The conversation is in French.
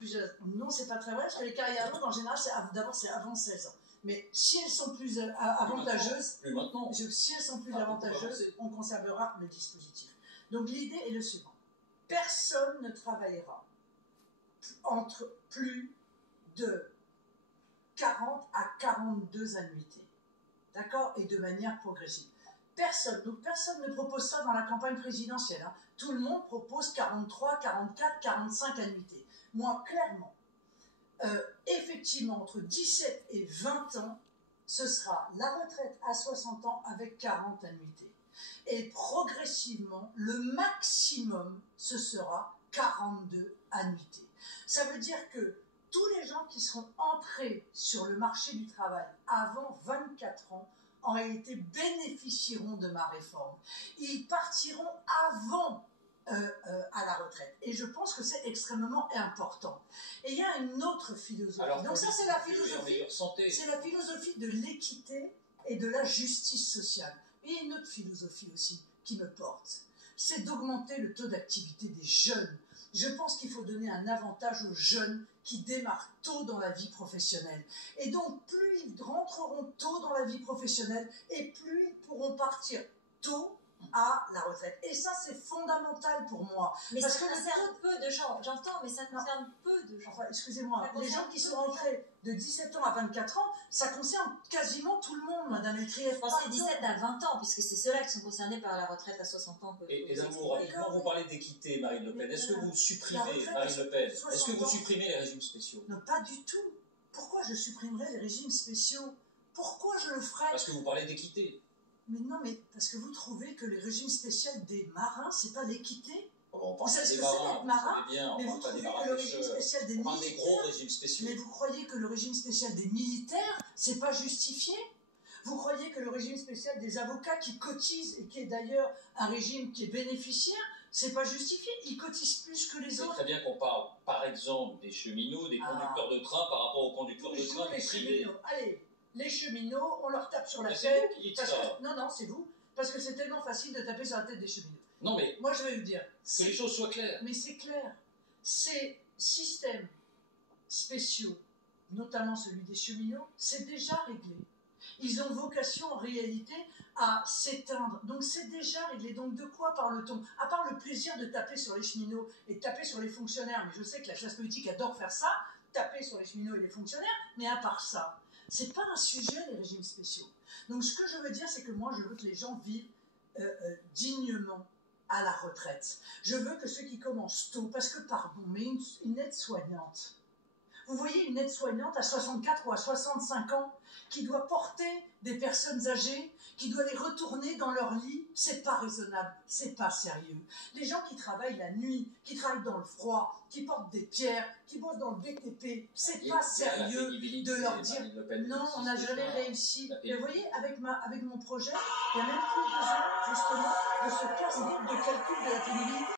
Non, c'est pas très vrai, parce que les carrières longues, en général, d'abord, c'est avant 16 ans. Mais si elles sont plus avantageuses, si elles sont plus avantageuses, on conservera le dispositif. Donc l'idée est le suivant. Personne ne travaillera entre plus de 40 à 42 annuités. D'accord? Et de manière progressive. Donc personne ne propose ça dans la campagne présidentielle. Hein. Tout le monde propose 43, 44, 45 annuités. Moi, clairement, effectivement, entre 17 et 20 ans, ce sera la retraite à 60 ans avec 40 annuités. Et progressivement, le maximum, ce sera 42 annuités. Ça veut dire que tous les gens qui seront entrés sur le marché du travail avant 24 ans, en réalité, bénéficieront de ma réforme. Ils partiront avant à la retraite. Et je pense que c'est extrêmement important. Et il y a une autre philosophie. Alors, donc ça, c'est la philosophie de l'équité et de la justice sociale. Et il y a une autre philosophie aussi qui me porte. C'est d'augmenter le taux d'activité des jeunes. Je pense qu'il faut donner un avantage aux jeunes qui démarrent tôt dans la vie professionnelle. Et donc, plus ils rentreront tôt dans la vie professionnelle, et plus ils pourront partir tôt à la retraite. Et ça, c'est fondamental pour moi. Mais parce ça concerne peu de gens, j'entends, mais ça concerne peu de gens. Enfin, excusez-moi, les gens qui sont rentrés de 17 ans à 24 ans, ça concerne quasiment tout le monde, Madame Etrief. Je pensais 17 à 20 ans, puisque c'est ceux-là qui sont concernés par la retraite à 60 ans. Et d'amour, rapidement, vous parlez d'équité, Marine Le Pen. Est-ce que vous supprimez, Marine Le Pen, est-ce que vous supprimez les régimes spéciaux? Non, pas du tout. Pourquoi je supprimerais les régimes spéciaux? Pourquoi je le ferais? Parce que vous parlez d'équité. Mais non, mais parce que vous trouvez que le régime spécial des marins, c'est pas l'équité? Vous savez ce que c'est d'être marin? Mais vous trouvez que le régime spécial des militaires... des gros régimes spéciaux. Mais vous croyez que le régime spécial des militaires, c'est pas justifié? Vous croyez que le régime spécial des avocats qui cotisent, et qui est d'ailleurs un régime qui est bénéficiaire, c'est pas justifié? Ils cotisent plus que les autres. C'est très bien qu'on parle, par exemple, des cheminots, des conducteurs de train par rapport aux conducteurs de train privés. Allez, les cheminots, on leur tape sur la tête. Non, c'est vous. Parce que c'est tellement facile de taper sur la tête des cheminots. Non, mais moi, je vais vous dire. Que les choses soient claires. Mais c'est clair. Ces systèmes spéciaux, notamment celui des cheminots, c'est déjà réglé. Ils ont vocation en réalité à s'éteindre. Donc c'est déjà réglé. Donc de quoi parle-t-on? À part le plaisir de taper sur les cheminots et de taper sur les fonctionnaires, mais je sais que la classe politique adore faire ça, taper sur les cheminots et les fonctionnaires, mais à part ça, c'est pas un sujet, les régimes spéciaux. Donc ce que je veux dire, c'est que moi, je veux que les gens vivent dignement à la retraite. Je veux que ceux qui commencent tôt, parce que, pardon, mais une aide-soignante, vous voyez une aide-soignante à 64 ou à 65 ans qui doit porter des personnes âgées, qui doit les retourner dans leur lit, c'est pas raisonnable, c'est pas sérieux. Les gens qui travaillent la nuit, qui travaillent dans le froid, qui portent des pierres, qui bossent dans le BTP, c'est pas sérieux de leur dire non, on n'a jamais réussi. Mais vous voyez, avec mon projet, il n'y a même plus besoin justement de ce casse de calcul de la pénibilité.